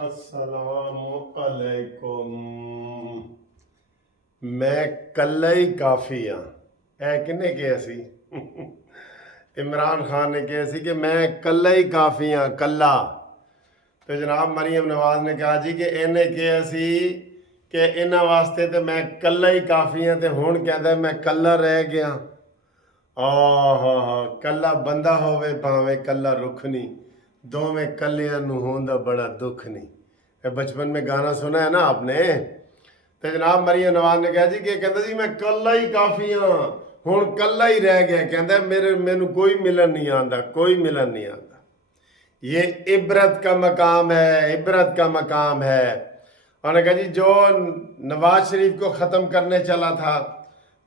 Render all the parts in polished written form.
अस्सलामुअलैकुम। मैं कल्ला ही काफ़ी हाँ। ऐ किन्ने कहा सी? इमरान खान ने कहा सी कि मैं कल्ला ही काफ़ी हाँ, कल्ला। तो जनाब मरीम नवाज ने कहा जी कि इन्हें कहा सी कि इन्हां वास्ते तो मैं कल्ला ही काफ़ी हाँ, तो हुण कहता मैं कल्ला रह गया। कल्ला बंदा होवे भावें कल्ला रुख नहीं, दोवें कल्लियां नूं होंदा बड़ा दुख नहीं। ये बचपन में गाना सुना है ना आपने? तो जनाब मरीम नवाज ने कहा जी कि कहता जी मैं कल्ला ही काफ़ी हाँ, हुण कल्ला ही रह गया। कहता मैनू कोई मिलन नहीं आंदा, कोई मिलन नहीं आंदा। ये इबरत का मकाम है, इबरत का मकाम है। उन्होंने कहा जी जो नवाज शरीफ को ख़त्म करने चला था,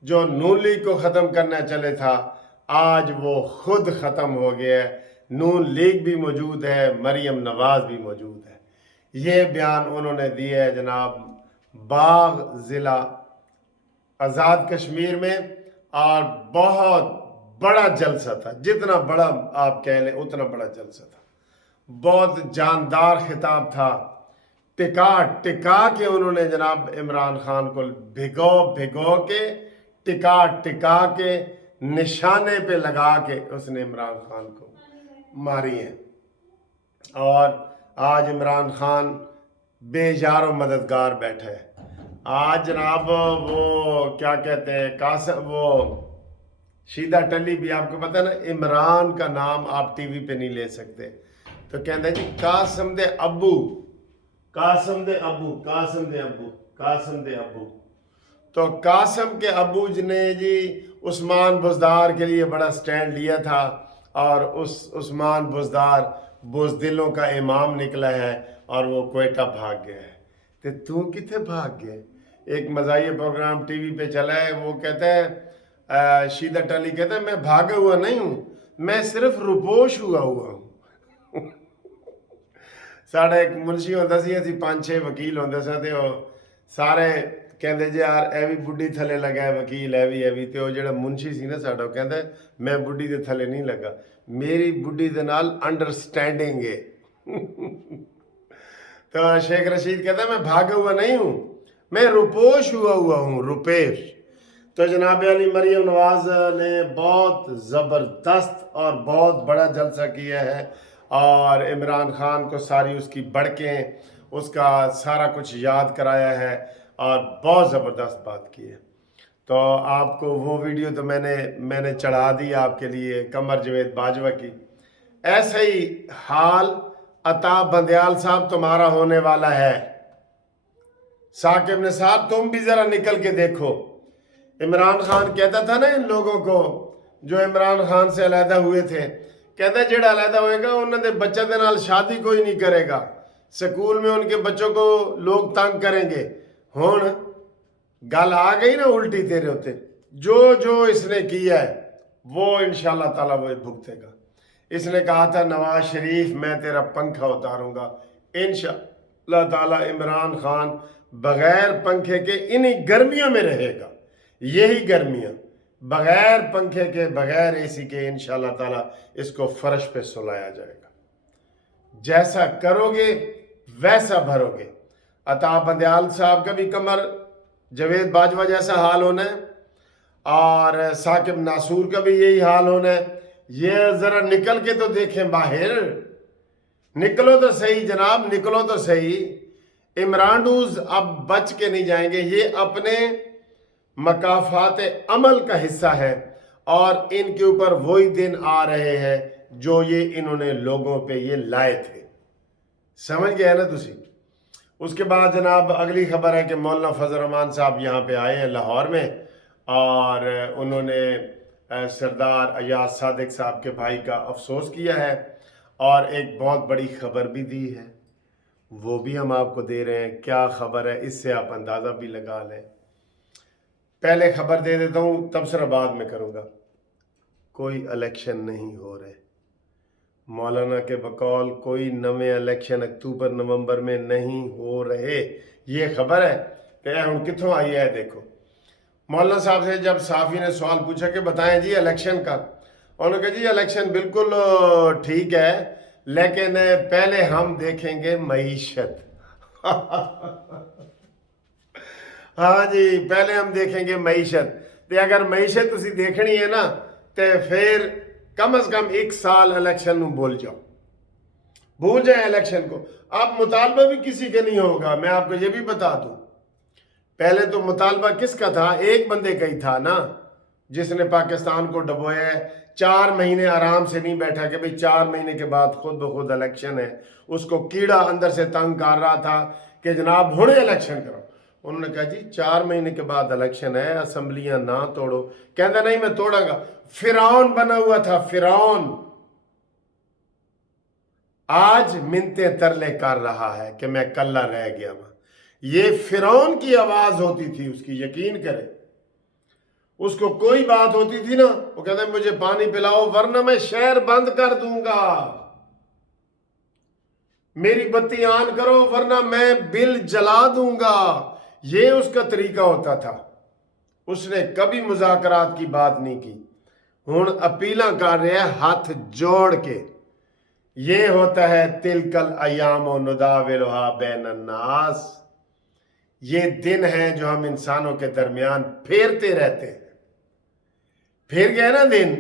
जो नून लीग को ख़त्म करने चले था, आज वो खुद ख़त्म हो गया है। नून लीग भी मौजूद है, मरीम नवाज भी मौजूद है। ये बयान उन्होंने दिया है जनाब बाग ज़िला आज़ाद कश्मीर में, और बहुत बड़ा जलसा था। जितना बड़ा आप कह लें उतना बड़ा जलसा था। बहुत जानदार खिताब था। टिका टिका के उन्होंने जनाब इमरान खान को भिगो भिगो के, टिका टिका के, निशाने पे लगा के उसने इमरान खान को मारी है। और आज इमरान खान बेजारो मददगार बैठा है। आज जनाब वो क्या कहते हैं कासम, वो शीदा टली भी आपको पता है ना, इमरान का नाम आप टीवी पे नहीं ले सकते। तो कहते हैं जी कासम दे अबू, कासम दे अबू, कासम दे अबू, कासम दे अबू। तो कासम के अबू ने जी उस्मान बुज़दार के लिए बड़ा स्टैंड लिया था, और उस उस्मान बुज़दार बुज़दिलों का इमाम निकला है, और वो कोयटा भाग गया है। तो तू किथे भाग गए? एक मज़ाहिया प्रोग्राम टीवी पे चला है, वो कहता है शीदा टली कहता है मैं भागा हुआ नहीं हूँ, मैं सिर्फ रुपोश हुआ हूँ। साढ़ा एक मुंशी होंदा सी, असीं 5-6 वकील होंदे सी, ते ओह सारे कहंदे जी यार ए भी बुढ़ी थले लगा है वकील, है भी। तो जिहड़ा मुंशी सी ना साडा, कहंदा मैं बुढ़ी दे थले नहीं लगा, मेरी बुढ़ी दे नाल अंडरस्टैंडिंग है। तो शेख रशीद कहता मैं भागा हुआ नहीं हूँ, मैं रुपोश हुआ हूँ, रुपेश। तो जनाब अली मरीम नवाज ने बहुत ज़बरदस्त और बहुत बड़ा जलसा किया है, और इमरान खान को सारी उसकी बढ़कें, उसका सारा कुछ याद कराया है, और बहुत ज़बरदस्त बात की है। तो आपको वो वीडियो तो मैंने चढ़ा दी आपके लिए, कमर जवेद बाजवा की। ऐसा ही हाल अता बंदयाल साहब तुम्हारा होने वाला है। साकिब ने साहब तुम भी ज़रा निकल के देखो। इमरान खान कहता था ना इन लोगों को जो इमरान खान से अलहदा हुए थे, कहता जेड़ा अलहदा होएगा उन्होंने बच्चों के नाल शादी कोई नहीं करेगा, स्कूल में उनके बच्चों को लोग तंग करेंगे। हुण गल आ गई ना उल्टी तेरे होते, जो जो इसने किया है वो इंशाल्लाह ताला वो भुगतेगा। इसने कहा था नवाज शरीफ मैं तेरा पंखा उतारूंगा, इंशाल्लाह ताला इमरान खान बगैर पंखे के इन्हीं गर्मियों में रहेगा। यही गर्मियाँ बगैर पंखे के, बगैर एसी के इंशाल्लाह ताला इसको फर्श पे सुलाया जाएगा। जैसा करोगे वैसा भरोगे। अता बंदयाल साहब का भी कमर जवेद बाजवा जैसा हाल होना है, और साकिब नासूर का भी यही हाल होना है। ये ज़रा निकल के तो देखें बाहर, निकलो तो सही जनाब, निकलो तो सही। इमरानडूज अब बच के नहीं जाएंगे, ये अपने मकाफात अमल का हिस्सा है, और इनके ऊपर वही दिन आ रहे हैं जो ये इन्होंने लोगों पे ये लाए थे। समझ गया ना तुसी? उसके बाद जनाब अगली खबर है कि मौलाना फजल रहमान साहब यहाँ पे आए हैं लाहौर में, और उन्होंने सरदार अयाज सादिक साहब के भाई का अफसोस किया है, और एक बहुत बड़ी खबर भी दी है, वो भी हम आपको दे रहे हैं। क्या खबर है इससे आप अंदाज़ा भी लगा लें। पहले खबर दे देता हूँ, तबसरा बाद में करूँगा। कोई इलेक्शन नहीं हो रहे मौलाना के बकौल, कोई नवे इलेक्शन अक्टूबर नवंबर में नहीं हो रहे, ये खबर है। तो हम कितों आई है देखो। मौलाना साहब से जब साफ़ी ने सवाल पूछा कि बताएं जी इलेक्शन का, उन्होंने कहा जी इलेक्शन बिल्कुल ठीक है, लेकिन पहले हम देखेंगे मईशत। हाँ जी, पहले हम देखेंगे मईशत। तो अगर मईशत तुसी देखनी है ना, तो फिर कम से कम 1 साल इलेक्शन में भूल जाओ, भूल जाए इलेक्शन को। अब मुतालबा भी किसी के नहीं होगा, मैं आपको ये भी बता दूं। पहले तो मुतालबा किसका था? एक बंदे का ही था ना, जिसने पाकिस्तान को डबोया है। 4 महीने आराम से नहीं बैठा कि भाई 4 महीने के बाद खुद ब खुद इलेक्शन है। उसको कीड़ा अंदर से तंग कर रहा था कि जनाब हुणे इलेक्शन करो। उन्होंने कहा जी 4 महीने के बाद इलेक्शन है, असम्बलियां ना तोड़ो। कहता नहीं मैं तोड़ांगा। फिरौन बना हुआ था, फिरौन। आज मिन्नते तरले कर रहा है कि मैं कल्ला रह गया वहां। ये फिरौन की आवाज होती थी उसकी, यकीन करें। उसको कोई बात होती थी ना, वो कहता मुझे पानी पिलाओ वरना मैं शहर बंद कर दूंगा, मेरी बत्ती ऑन करो वरना मैं बिल जला दूंगा। ये उसका तरीका होता था। उसने कभी मुज़ाकरात की बात नहीं की। हुण अपीला कर रहे हैं हाथ जोड़ के। ये होता है तिलकल अयाम नुदाविलुहा बैनन नास। ये दिन है जो हम इंसानों के दरमियान फेरते रहते हैं। फिर गए ना दिन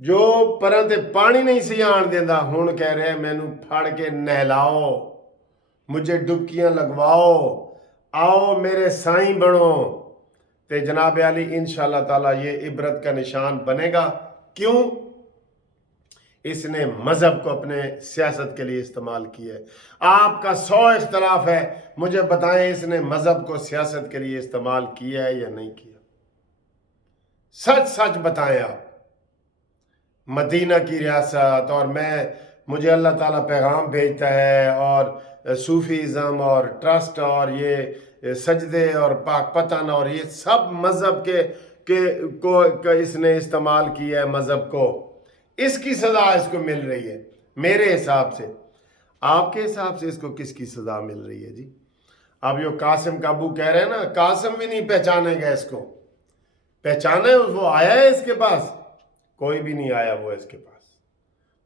जो परां ते पानी नहीं सी आण देंदा, हुण कह रहे मैनू फड़ के नहलाओ, मुझे डुबकियां लगवाओ, आओ मेरे साईं बनो। ते जनाब अली इंशाअल्लाह ताला ये इबरत का निशान बनेगा। क्यों? इसने मजहब को अपने सियासत के लिए इस्तेमाल किया है। आपका 100 इख्तलाफ है, मुझे बताएं इसने मजहब को सियासत के लिए इस्तेमाल किया है या नहीं किया? सच सच बताएं आप। मदीना की रियासत और मुझे अल्लाह ताला पैगाम भेजता है, और सूफीज़म और ट्रस्ट और ये सजदे और पाक पतन और ये सब मज़हब को इसने इस्तेमाल किया है, मज़हब को। इसकी सज़ा इसको मिल रही है मेरे हिसाब से। आपके हिसाब से इसको किसकी सज़ा मिल रही है जी? अब जो कासिम काबू कह रहे हैं ना, कासिम भी नहीं पहचानेगा इसको। पहचाने वो आया है इसके पास? कोई भी नहीं आया वो इसके पास,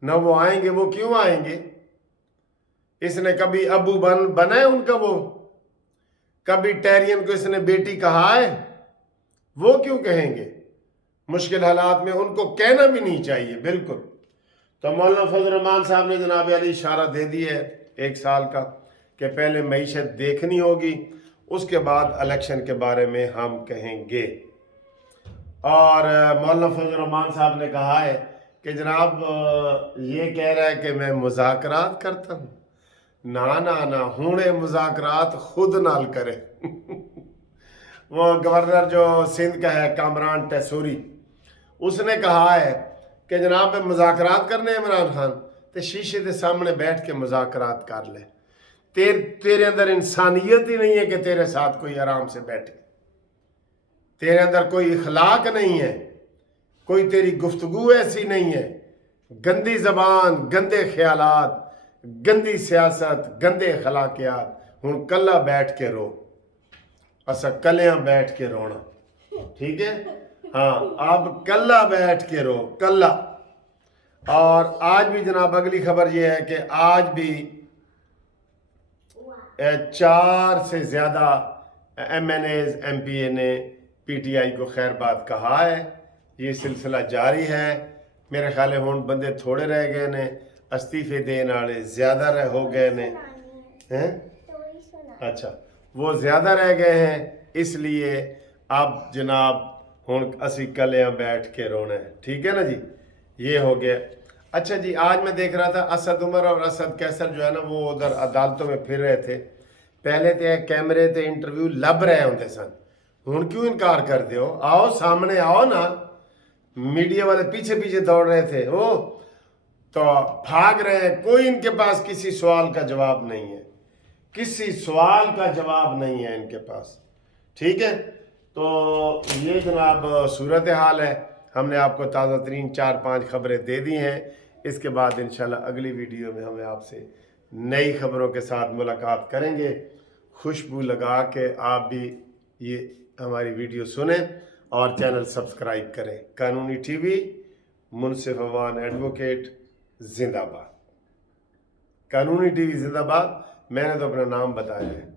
न वो आएंगे। वो क्यों आएंगे? इसने कभी अबू बना है उनका? वो कभी टैरियन को इसने बेटी कहा है? वो क्यों कहेंगे? मुश्किल हालात में उनको कहना भी नहीं चाहिए बिल्कुल। तो मौलाना फजल रहमान साहब ने जनाब अली इशारा दे दी है 1 साल का कि पहले मईशत देखनी होगी, उसके बाद इलेक्शन के बारे में हम कहेंगे। और मौलाना फजल रहमान साहब ने कहा है कि जनाब ये कह रहा है कि मैं मुज़ाकरात करता हूँ। ना ना ना, हुणे मुज़ाकरात खुद नाल करे। वो गवर्नर जो सिंध का है कामरान टैसूरी, उसने कहा है कि जनाब मैं मुज़ाकरात करने इमरान खान तो शीशे के सामने बैठ के मुज़ाकरात कर ले। तेरे अंदर इंसानियत ही नहीं है कि तेरे साथ कोई आराम से बैठे। तेरे अंदर कोई इखलाक नहीं है, कोई तेरी गुफ्तगू ऐसी नहीं है। गंदी जबान, गंदे ख्यालात, गंदी सियासत, गंदे अखलाकियात। हुण कल्ला बैठ के रो, असा कलियां बैठ के रोना, ठीक है? हाँ, अब कल्ला बैठ के रो, कल्ला। और आज भी जनाब अगली खबर यह है कि आज भी 4 से ज़्यादा MNAs MPA ने PTI को खैर बात कहा है। ये सिलसिला जारी है। मेरे ख्याल हुण बंदे थोड़े रह गए ने, अस्तीफे देने वाले ज़्यादा हो गए ने हैं। अच्छा, वो ज़्यादा रह गए हैं, इसलिए अब जनाब हुण असी कलियां बैठ के रोना है, ठीक है ना जी? ये हो गया। अच्छा जी, आज मैं देख रहा था असद उमर और असद कैसर जो है ना, वो उधर अदालतों में फिर रहे थे। पहले तो कैमरे ते इंटरव्यू लब रहे होंगे सन, हुण क्यों इनकार कर दो? आओ सामने आओ ना। मीडिया वाले पीछे पीछे दौड़ रहे थे, वो तो भाग रहे हैं। कोई इनके पास किसी सवाल का जवाब नहीं है, किसी सवाल का जवाब नहीं है इनके पास, ठीक है? तो ये जनाब सूरत हाल है। हमने आपको ताज़ा तरीन 4-5 खबरें दे दी हैं। इसके बाद इंशाल्लाह अगली वीडियो में हमें आपसे नई खबरों के साथ मुलाकात करेंगे। खुशबू लगा के आप भी ये हमारी वीडियो सुनें और चैनल सब्सक्राइब करें। कानूनी TV, मुनसिफ अवान एडवोकेट, जिंदाबाद। قانونی ٹی وی زندہ باد. میں نے تو اپنا نام بتایا ہے.